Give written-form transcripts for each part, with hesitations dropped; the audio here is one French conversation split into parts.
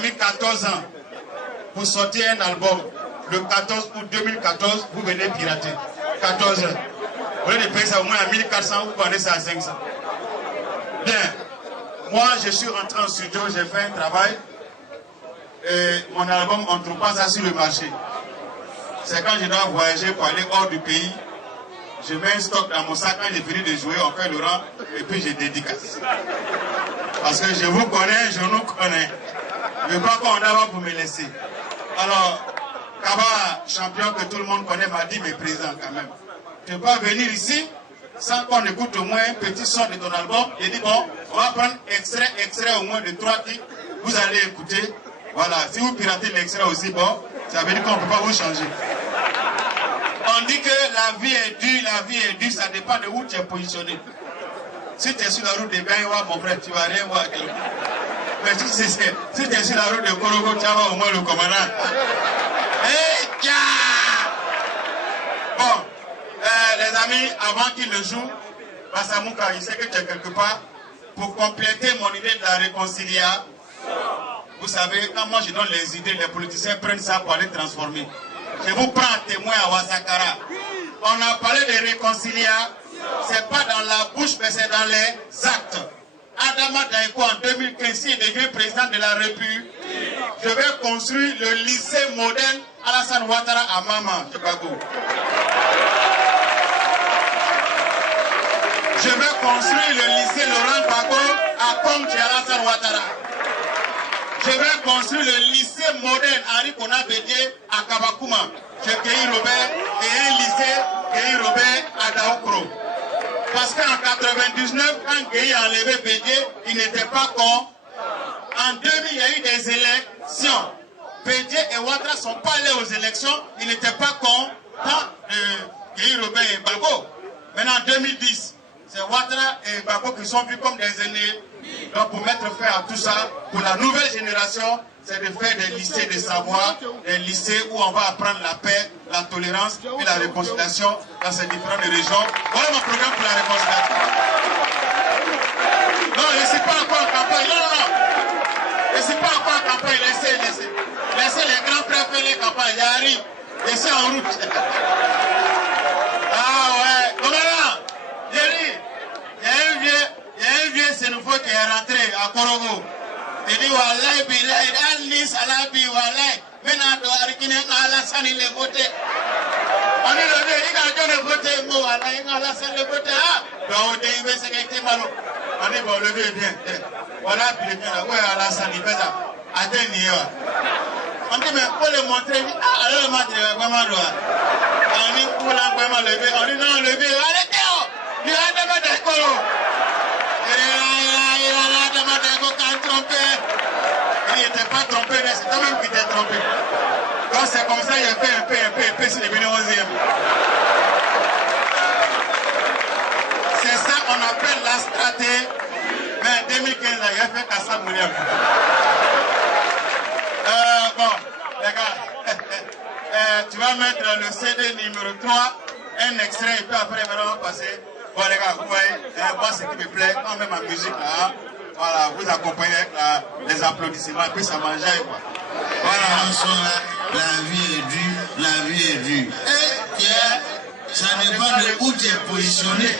mis 14 ans pour sortir un album. Le 14 août 2014, vous venez pirater. 14 heures. Au lieu de payer ça au moins à 1400, vous vendez ça à 500. Bien. Moi, je suis rentré en studio, j'ai fait un travail. Et mon album, on ne trouve pas ça sur le marché. C'est quand je dois voyager pour aller hors du pays. Je mets un stock dans mon sac. Quand j'ai fini de jouer, on fait le rang. Et puis je dédicace. Parce que je vous connais, je nous connais. Je crois qu'on est d'abord pour me laisser. Alors, Kaba, champion que tout le monde connaît, m'a dit, mais président quand même. Tu ne peux pas venir ici sans qu'on écoute au moins un petit son de ton album. J'ai dit, bon, on va prendre extrait au moins de 3 titres. Vous allez écouter. Voilà, si vous piratez l'extrait aussi, bon, ça veut dire qu'on ne peut pas vous changer. On dit que la vie est dure, ça dépend de où tu es positionné. Si tu es sur la route de Gaïwa, mon frère, tu ne vas rien voir. Mais si tu es sur la route de Korogo, tu vas voir au moins le commandant. Hey, bon, les amis, avant qu'il le joue, Bassamouka, il sait que tu es quelque part. Pour compléter mon idée de la réconciliation, vous savez, quand moi je donne les idées, les politiciens prennent ça pour aller transformer. Je vous prends témoin à Wasakara. On a parlé de réconciliation, c'est pas dans la bouche, mais c'est dans les actes. Adama Daïko en 2015, s'il devient président de la République, je vais construire le lycée moderne Alassane Ouattara à Mama, Chicago. Je vais construire le lycée Laurent Gbagbo à Kong chez Alassane Ouattara. Je vais construire le lycée moderne Henri Kona Bédié à Kabakuma, chez Guéhi Robert, et un lycée Guéhi Robert à Daoukro. Parce qu'en 99, quand Guéhi a enlevé Bédié, il n'était pas con. En 2000, il y a eu des élections. Bédié et Ouattara ne sont pas allés aux élections, ils n'étaient pas con quand Guéhi Robert et Gbagbo. Maintenant, en 2010, c'est Ouattara et Gbagbo qui sont vus comme des aînés. Donc pour mettre fin à tout ça, pour la nouvelle génération, c'est de faire des lycées de savoir, des lycées où on va apprendre la paix, la tolérance et la réconciliation dans ces différentes régions. Voilà mon programme pour la réconciliation. Non, je ne suis pas encore en campagne. Non. Je ne suis pas encore en campagne. Laissez les grands frères faire les campagnes. J'arrive. Je suis en route. Ah ouais. Commandant, j'ai dit, il y a un vieux Sénoufo qui est rentré à Korogo. Il dit, Wallahi, Bilaï, Al-Nis, Alabi, Wallahi, Menado, Arikine, Alassane, il est voté. On est levé, il a donné voté, Mo, Wallahi, Alassane, il est voté. Ah, donc, il veut se quitter malo. On dit, bon, levez, viens. Voilà, puis il vient là, ouais, Alassane, il fait ça. Attends, on dit, mais pour le montrer, il dit, ah, alors, le match, il va vraiment droit. On dit, pour l'envoyer levé, on dit, non, levé, arrêtez, oh, il a demandé des colos. Il n'était pas trompé, mais c'est toi-même qui t'es trompé. Donc c'est comme ça, il a fait un peu, c'est devenu 11e. C'est ça qu'on appelle la stratégie. Mais en 2015, il a fait Kassam Mouniam. Bon, les gars, tu vas mettre le CD numéro 3, un extrait, et puis après, maintenant, on va passer. Bon, les gars, vous voyez, moi, ce qui me plaît, quand même en musique, là, voilà, vous accompagnez avec les applaudissements, et puis ça mangeait, quoi. Voilà. La vie est dure, la vie est dure. Et Pierre, ça dépend de où tu es positionné.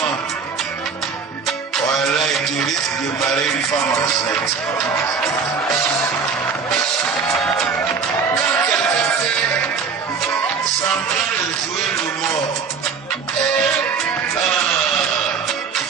enfants. Voilà, et tu risques de marier une femme enceinte. Quand quelqu'un fait semblant de jouer le mort,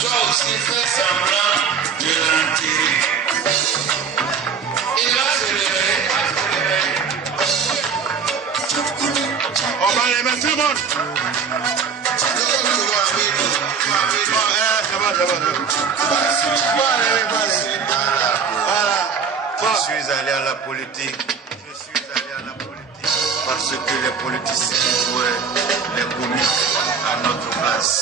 toi aussi fais semblant de l'enterrer. Il va se réveiller. On va les mettre tout le monde. Je suis allé à la politique. Parce que les politiciens jouaient les comiques à notre place.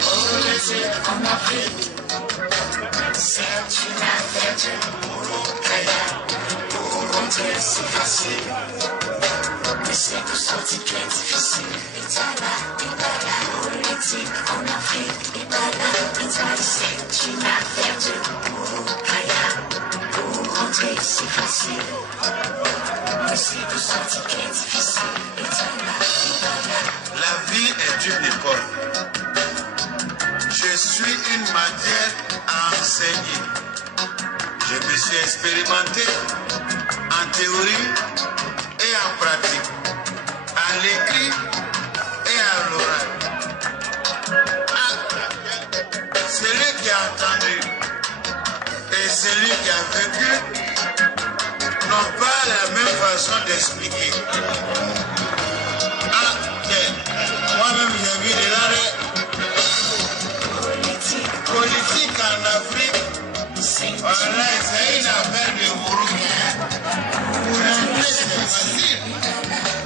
Politique en Afrique, c'est une affaire de Mourokaya. Pour monter, c'est facile. Mais c'est pour sortir qui est difficile. Politique en Afrique, c'est une affaire de Mourokaya. Pour monter, c'est facile. Mais c'est pour sortir qui est difficile. La vie est une école. Je suis une matière à enseigner. Je me suis expérimenté en théorie et en pratique, à l'écrit et à l'oral. Celui qui a entendu et celui qui a vécu n'ont pas la même façon d'expliquer. Moi-même j'ai vu de l'arrêt. Politique en Afrique, voilà, c'est une affaire de Mourokaya. Pour entrer, c'est facile,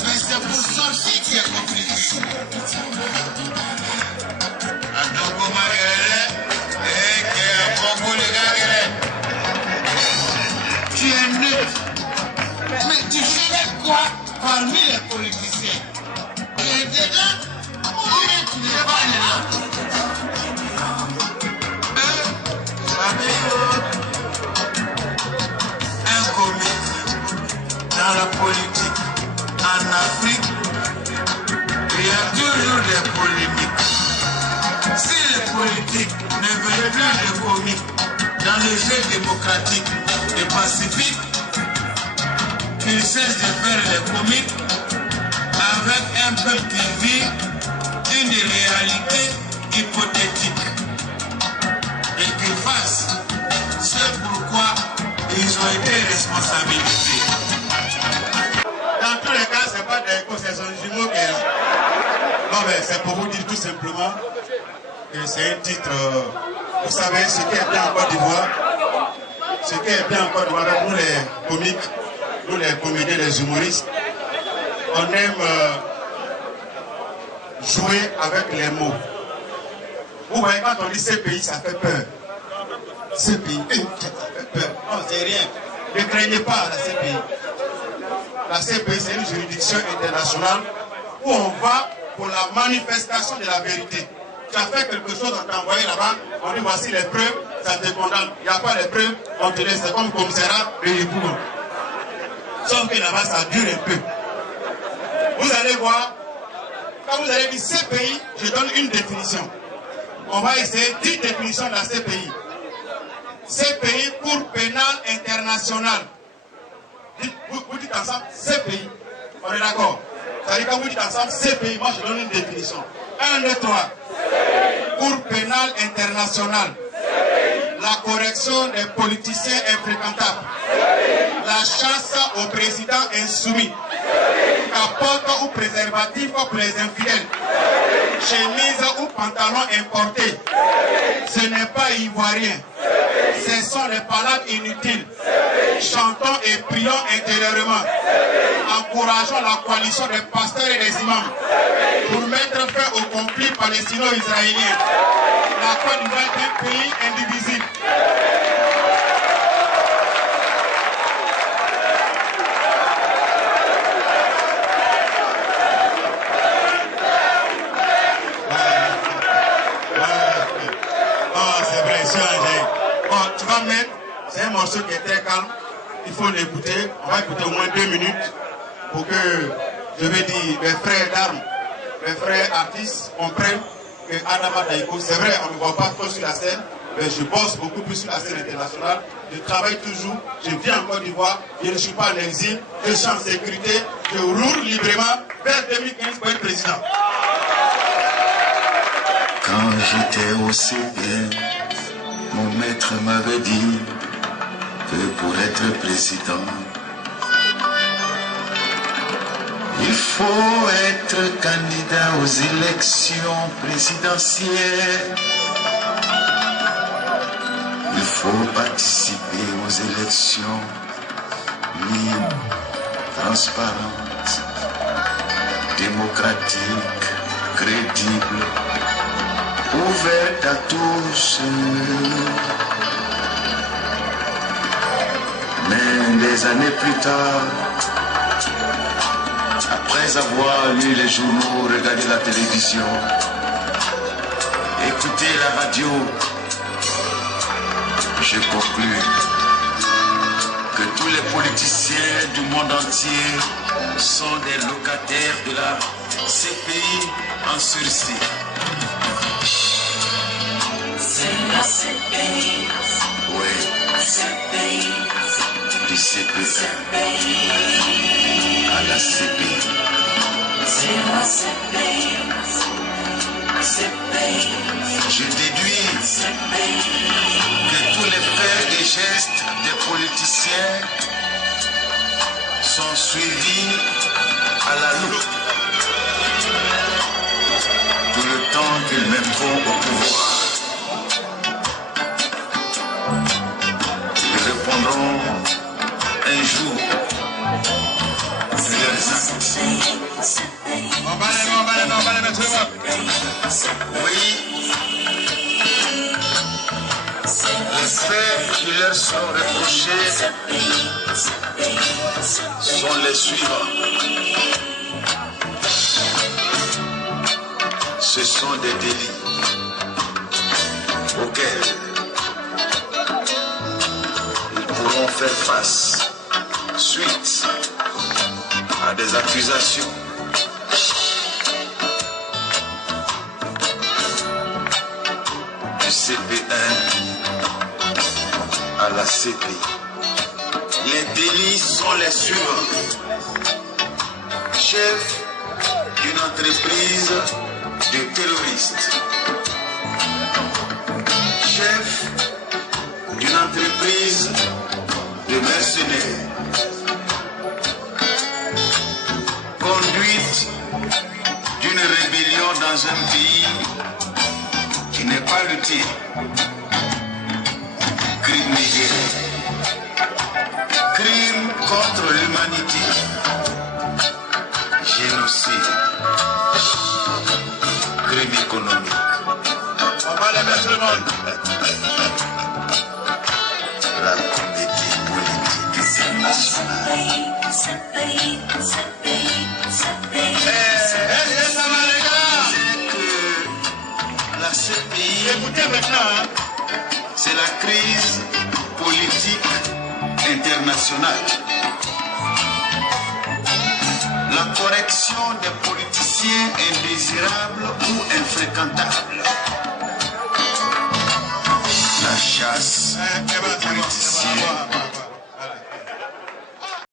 mais c'est pour sortir qui est compliqué. Adoko Maguerre, et qui est un Congo les gars. Tu es neutre, mais tu fais quoi parmi les politiciens? Tu es dedans ou tu n'es pas dedans? Un comique dans la politique en Afrique, il y a toujours des polémiques. Si les politiques ne veulent plus de comiques dans les jeux démocratiques et pacifiques, qu'ils cessent de faire les comiques avec un peuple qui vit une réalité hypothétique. Et qu'ils fassent ce pourquoi ils ont été responsabilisés. Dans tous les cas, ce n'est pas des concessions jumeaux qui est. Non, mais c'est pour vous dire tout simplement que c'est un titre. Vous savez, ce qui est bien en Côte d'Ivoire, ce qui est bien en Côte d'Ivoire, nous les comiques, nous les comédiens, les humoristes, on aime jouer avec les mots. Vous voyez, quand on dit CPI, ça fait peur. CPI, ça fait peur. Non, c'est rien. Ne craignez pas la CPI. La CPI, c'est une juridiction internationale où on va pour la manifestation de la vérité. Tu as fait quelque chose, on t'a envoyé là-bas, on dit voici les preuves, ça te condamne. Il n'y a pas les preuves, on te laisse, c'est comme commissariat de l'époux. Sauf que là-bas, ça dure un peu. Vous allez voir, quand vous allez dire CPI, je donne une définition. On va essayer 10 définitions de la CPI. CPI, Cour pénale internationale. Vous dites ensemble CPI. On est d'accord? Ça veut dire quand vous dites ensemble CPI, moi je donne une définition. 1, 2, 3. Cour pénale internationale. La correction des politiciens infréquentables. La chasse aux présidents insoumis. Capote ou préservatif pour les infidèles. Chemise ou pantalon importé. Ce n'est pas ivoirien. Ce sont les palabres inutiles. Chantons et prions intérieurement. Encourageons la coalition des pasteurs et des imams pour mettre fin au conflit palestino-israélien. La Côte d'Ivoire est un pays indivisible. Tu vas mettre, c'est un morceau qui est très calme, il faut l'écouter, on va écouter au moins 2 minutes pour que, je vais dire, les frères d'armes, les frères artistes comprennent que Adama Daïko. C'est vrai, on ne me voit pas trop sur la scène, mais je bosse beaucoup plus sur la scène internationale. Je travaille toujours, je vis en Côte d'Ivoire, je ne suis pas en exil, je suis en sécurité, je roule librement vers 2015 pour être président. Quand j'étais au CPM, mon maître m'avait dit que pour être président, il faut être candidat aux élections présidentielles. Il faut participer aux élections libres, transparentes, démocratiques, crédibles, ouvertes à tous. Mais des années plus tard, après avoir lu les journaux, regardé la télévision, écouté la radio, j'ai conclu que tous les politiciens du monde entier sont des locataires de la CPI en sursis. C'est la CPI. Oui. CPI. Du CPI CPI. à la CPI. C'est la CPI. CPI. Je déduis que tous les faits et gestes des politiciens sont suivis à la loupe tout le temps qu'ils mettront au pouvoir. Ils répondront un jour de leurs actes. Oui. Les faits qui leur sont reprochés sont les suivants. Ce sont des délits auxquels ils pourront faire face suite à des accusations du CP1 à la CPI. Les délits sont les suivants. Chef d'une entreprise de terroristes. Chef d'une entreprise de mercenaires. Conduite d'une rébellion dans un pays qui n'est pas le tien. Crime nigérien. Crime contre l'humanité. Génocide. Crime économique. On va les mettre le monde. La comédie politique internationale. Ça va les gars. C'est que la CPI, Écoutez maintenant. c'est la crise politique internationale. La correction des politiciens indésirables ou infréquentables. La chasse aux politiciens